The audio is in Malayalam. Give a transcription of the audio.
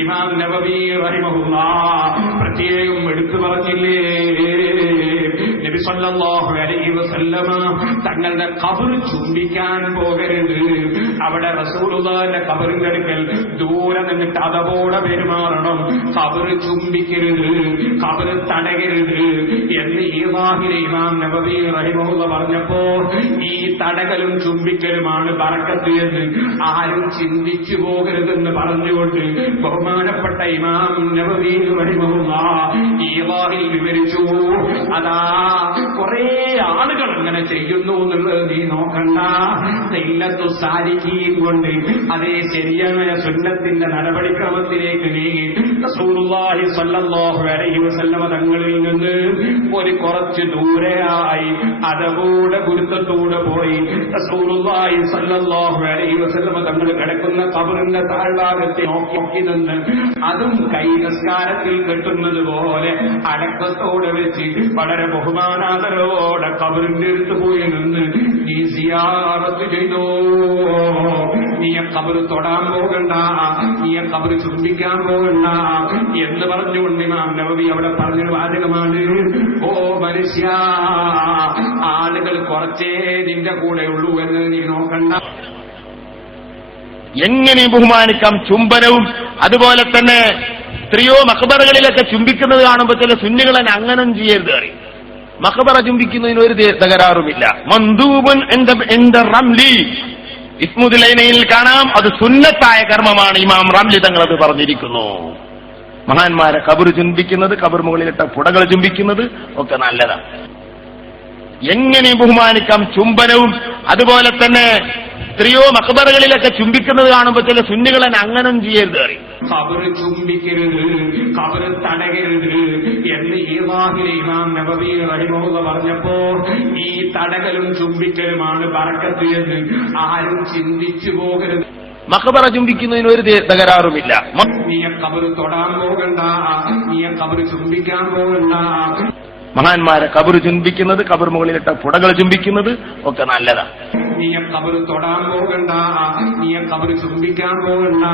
ഇമാം നബവി റഹിമഹുല്ലാഹ് പ്രത്യേകം എടുത്തു പറഞ്ഞില്ലേ, നബി സല്ലല്ലാഹു അലൈഹി വസല്ലമ തങ്ങളുടെ ഖബർ ചുംബിക്കാൻ പോകരുത്. അവിടെ റസൂലുള്ളാഹിന്റെ ഖബറിന്റെ അടുക്കൽ ദൂരെ നിന്നിട്ട് അതവോടെ പെരുമാറണം. ഖബർ ചുംബിക്കരുത്, ഖബർ തടയരുത് എന്ന് ഈവാഹിലെ ഇമാം നബവി റഹിമഹുല്ലാഹ് പറഞ്ഞപ്പോ ഈ തടകലും ചുംബിക്കലുമാണ് ബറക്കത്ത് എന്ന് ആരും ചിന്തിച്ചു പോകരുതെന്ന് പറഞ്ഞുകൊണ്ട് ബഹുമാനപ്പെട്ട ഇമാം നബവി റഹിമഹുല്ലാഹ് ഈവാഹിൽ വിവരിച്ചു. അതാ കുറെ ആളുകൾ അങ്ങനെ ചെയ്യുന്നു എന്നുള്ളത് നീ നോക്കണ്ട. ഇല്ലത്തു സാലിഹീൻ കൊണ്ട് അതേ ശരിയായ സുന്നത്തിന്റെ നടപടിക്രമത്തിലേക്ക് നീങ്ങി റസൂലുള്ളാഹി സ്വല്ലല്ലാഹു അലൈഹി വസല്ലമ തങ്ങളിൽ നിന്ന് ഒരു കുറച്ച് ദൂരെയായി അതവോടെ ഗുരുത്വത്തോടെ പോയി റസൂലുള്ളാഹി സ്വല്ലല്ലാഹു അലൈഹി വസല്ലമ തങ്ങൾ കിടക്കുന്ന ഖബറിന്റെ താഴ്ഭാഗത്തെ നോക്കി നിന്ന് അതും കൈ നിസ്കാരത്തിൽ കെട്ടുന്നത് പോലെ അടക്കത്തോടെ വെച്ച് വളരെ ബഹുമാനാദരവോടെ ഖബറിന്റെ അടുത്ത് പോയി നിന്ന് നീ സിയാറത്ത് ചെയ്തോ, നീ ഖബർ തൊടാൻ പോകണ്ട, നീ ഖബർ ചുംബിക്കാൻ പോകണ്ട എന്ന് പറഞ്ഞുകൊണ്ട് ഇമാം നബവി അവിടെ പറഞ്ഞൊരു വാചകമാണ്, ഓ മനുഷ്യ, ആളുകൾ കുറച്ചേ നിന്റെ കൂടെ ഉള്ളൂ എന്ന് നീ നോക്കണ്ട. എങ്ങനെ ബഹുമാനിക്കാം ചുംബനവും. അതുപോലെ തന്നെ എത്രയോ മഖബറകളിലൊക്കെ ചുംബിക്കുന്നത് കാണുമ്പോൾ ചില സുന്നികളെ അങ്ങനെ ചെയ്യരുത് അറിയും. മഖബറ ചുംബിക്കുന്നതിന് ഒരു തകരാറുമില്ല. മന്ദൂബൻ റംലി ഇസ്മുദ്ദീനയിൽ കാണാം, അത് സുന്നത്തായ കർമ്മമാണ്. ഇമാം റംലി തങ്ങൾ അത് പറഞ്ഞിരിക്കുന്നു. മഹാന്മാരെ ഖബർ ചുംബിക്കുന്നത്, ഖബർ മുകളിലിട്ട പുടകൾ ചുംബിക്കുന്നത് ഒക്കെ നല്ലതാണ്. എങ്ങനെ ബഹുമാനിക്കാം ചുംബനവും. അതുപോലെ തന്നെ എത്രയോ മഖബറകളിലൊക്കെ ചുംബിക്കുന്നത് കാണുമ്പോൾ ചില സുന്നികളെ അങ്ങനെ ചെയ്യരുത് അറിയും. ഖബർ ചുംബിക്കരുത്, ഖബർ തടകരുത് എന്ന് ഈവാഹിലെ ഇമാം നബവി റഹിമഹുല്ലാഹ് പറഞ്ഞപ്പോ ഈ തടകലും ചുംബിക്കലുമാണ് ബറക്കത്ത് എന്ന് ആരും ചിന്തിച്ചു പോകരുത്. മഖബറ ചുംബിക്കുന്നതിന് ഒരു തകരാറുമില്ല. നീ ഖബർ തൊടാൻ പോകണ്ട, നീ ഖബർ ചുംബിക്കാൻ പോകണ്ട. മഹാന്മാരെ ഖബർ ചുംബിക്കുന്നത്, ഖബർ മുകളിലിട്ട പുടകൾ ചുംബിക്കുന്നത് ഒക്കെ നല്ലതാണ്. നീ ഖബർ തൊടാൻ പോകണ്ട, നീ ഖബർ ചുംബിക്കാൻ പോകണ്ട.